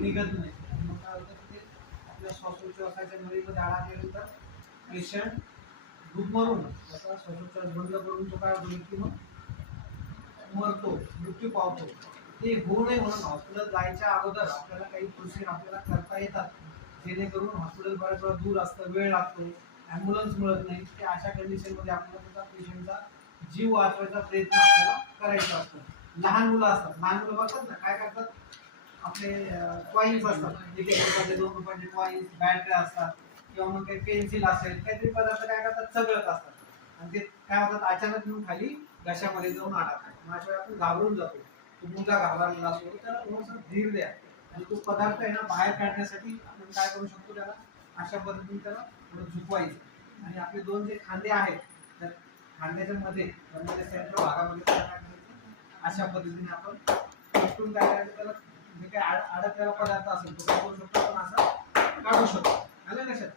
निघत नाही. मग काय होतं की ते आपल्या श्वासोच्छवासाच्या नळीमध्ये अडकल्यानंतर पेशंट गुदमरून त्याचा श्वासोच्छवास बंद करून तो काय होतो की मग मरतो, मृत्यू पावतो. ते होऊ नये म्हणून हॉस्पिटल जायच्या अगोदर आपल्याला काही प्रोसिजर आपल्याला करता येतात, जेणेकरून हॉस्पिटल बऱ्याच वेळा दूर असतं, वेळ लागतो, ॲम्ब्युलन्स मिळत नाही. ते अशा कंडिशनमध्ये आपल्याला त्या पेशंटचा जीव वाचवायचा प्रयत्न आपल्याला करायचा असतो. लहान मुलं असतात, लहान मुलं बघतात ना काय करतात, आपले कॉईन्स असतात, एक रुपयाचे 2 रुपयाचे कॉईन्स, बॅटऱ्या असतात किंवा मग काही पेन्सिल असेल, काहीतरी पदार्थ काय करतात चगळत असतात आणि ते काय होतात अचानक येऊन खाली घशामध्ये जाऊन अडकतात. मग अशा वेळी आपण घाबरून जातो. तो मुलगा घाबरलेला असतो, त्याला थोडंसं धीर द्या आणि तो पदार्थ आहे ना बाहेर काढण्यासाठी आपण काय करू शकतो, त्याला अशा पद्धतीने त्याला थोडं झुकवायचं आणि आपले दोन जे खांदे आहेत त्या खांद्याच्या मध्ये सेंटर भागामध्ये काय करायचं, अशा पद्धतीने आपण उपटून काय करायचं, त्याला जे काही अडकलेला पदार्थ असेल तो काय करू शकतो आपण असं काढू शकतो. आलं लक्षात?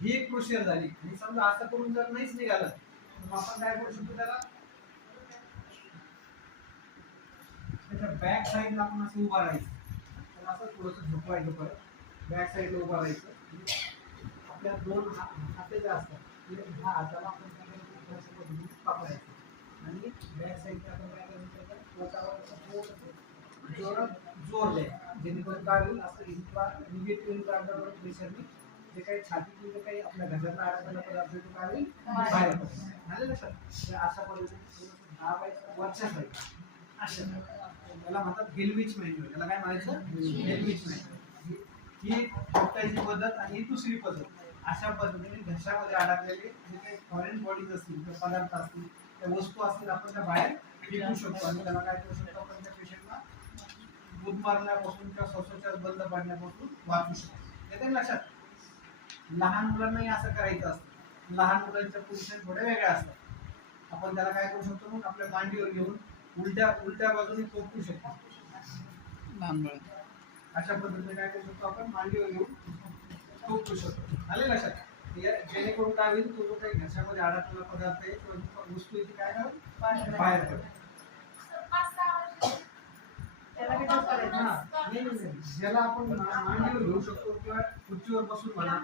ही एक प्रोसिजर झाली. आणि समजा असं करून जर नाहीच निघालं तर मग आपण काय करू शकतो, त्याला त्याच्या बॅक साईडला आपण असं उभा राहायचं, त्याला असं थोडंसं झोपवायचं, परत बॅक साईडला उभा राहायचं. आपल्या दोन हाते जे असतात ह्या हाताला आपण पकडायचं आणि बॅक साईडला आपण काय करायचं, त्याच्या पोटावर जोरात जोर द्यायचा, जेणेकरून काय होईल असं निगेटिव्ह इन्फ्रारेड प्रेशरने जे काही छातीतून जे काही आपल्या घशातला अडकलेला पदार्थ तो काय होईल बाहेर पडेल. झालं लक्षात? अशा पद्धतीने दाबायचं वरच्या साईडला अशा, त्याला म्हणतात गेल्विच मॅन्युअल. त्याला काय म्हणायचं? गेल्विच मॅन्युअल. ही एक उपटायची पद्धत आणि ही दुसरी पद्धत. अशा पद्धतीने घशामध्ये अडकलेले जे काही फॉरेन बॉडीज असतील किंवा पदार्थ असतील त्या वस्तू असतील आपण त्या बाहेर फेकू शकतो आणि त्याला काय करू शकतो, आपण त्या पेशंटला गुदमरण्यापासून किंवा श्वासोच्छवास बंद पडण्यापासून वाचू शकतो. येते लक्षात? लहान मुलांनाही असं करायचं असतं. लहान मुलांच्या पोझिशन थोड्या वेगळ्या असतात. आपण त्याला काय करू शकतो, मग आपल्या मांडीवर घेऊन उलट्या बाजूने टोकू शकतो. लहान मुलं अशा पद्धतीने काय करू शकतो, आपण मांडीवर घेऊन टोकू शकतो. आले लक्षात? जेणेकरून काय होईल, तो जो काही घशामध्ये अडकलेला पदार्थ आहे किंवा वस्तू आहे ती काय होईल बाहेर पडेल. ज्याला आपण मांडीवर घेऊ शकतो किंवा खुर्चीवर बसून म्हणा